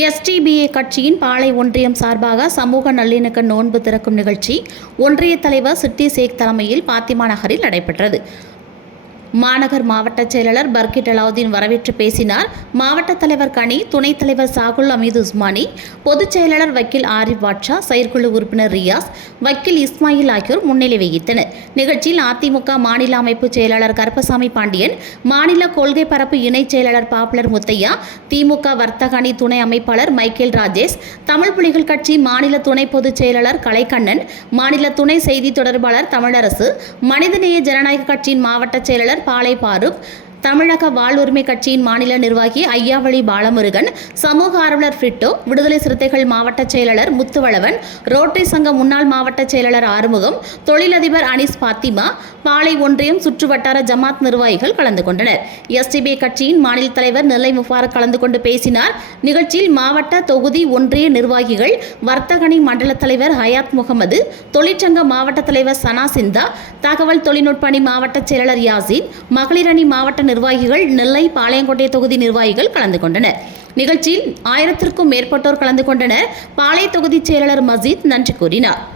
SDPI கட்சியின் பாளை ஒன்றியம் சார்பாக சமூக நல்லிணக்க நோன்பு திறக்கும் நிகழ்ச்சி ஒன்றிய தலைவர் சிட்டி சேக் தலைமையில் பாத்திமா நகரில் நடைபெற்றது. மாநகர் மாவட்ட செயலாளர் பர்கிட் அலாவுதீன் வரவேற்று பேசினார். மாவட்ட தலைவர் கனி, துணைத் தலைவர் சாகுல் அமீது உஸ்மானி, பொதுச் செயலாளர் வக்கீல் ஆரிஃப் பாட்ஷா, செயற்குழு உறுப்பினர் ரியாஸ், வக்கீல் இஸ்மாயில் ஆகியோர் முன்னிலை வகித்தனர். நிகழ்ச்சியில் அதிமுக மாநில அமைப்பு செயலாளர் கருப்பசாமி பாண்டியன், மாநில கொள்கை பரப்பு இணைச் செயலாளர் பாப்புலர் முத்தையா, திமுக வர்த்தக அணி துணை அமைப்பாளர் மைக்கேல் ராஜேஷ், தமிழ் புலிகள் கட்சி மாநில துணை பொதுச் செயலாளர் கலைக்கண்ணன், மாநில துணை செய்தி தொடர்பாளர் தமிழரசு, மனிதநேய ஜனநாயக கட்சியின் மாவட்ட செயலாளர் பாளை பாரூக், தமிழக வாழ்வுரிமை கட்சியின் மாநில நிர்வாகி ஐயாவளி பாலமுருகன், சமூக ஆர்வலர் பிரிட்டோ, விடுதலை சிறுத்தைகள் மாவட்ட செயலாளர் முத்துவளவன், ரோட்டரி சங்க முன்னாள் மாவட்ட செயலாளர் ஆறுமுகம், தொழிலதிபர் அனீஸ் பாத்திமா, பாளை ஒன்றியம் சுற்று வட்டார ஜமாத் நிர்வாகிகள் கலந்து கொண்டனர். எஸ்டிபிஐ கட்சியின் மாநில தலைவர் நெல்லை முபாரக் கலந்து கொண்டு பேசினார். நிகழ்ச்சியில் மாவட்ட, தொகுதி, ஒன்றிய நிர்வாகிகள், வர்த்தகணி மண்டல தலைவர் ஹயாத் முகமது, தொழிற்சங்க மாவட்ட தலைவர் சனா சிந்தா, தகவல் தொழில்நுட்ப அணி மாவட்ட செயலாளர் யாசின், மகளிர் அணி மாவட்ட நிர்வாகிகள், நெல்லை பாளையங்கோட்டை தொகுதி நிர்வாகிகள் கலந்து கொண்டனர். நிகழ்ச்சியில் 1000க்கும் மேற்பட்டோர் கலந்து கொண்டனர். பாளை தொகுதி செயலாளர் மஜீத் நன்றி கூறினார்.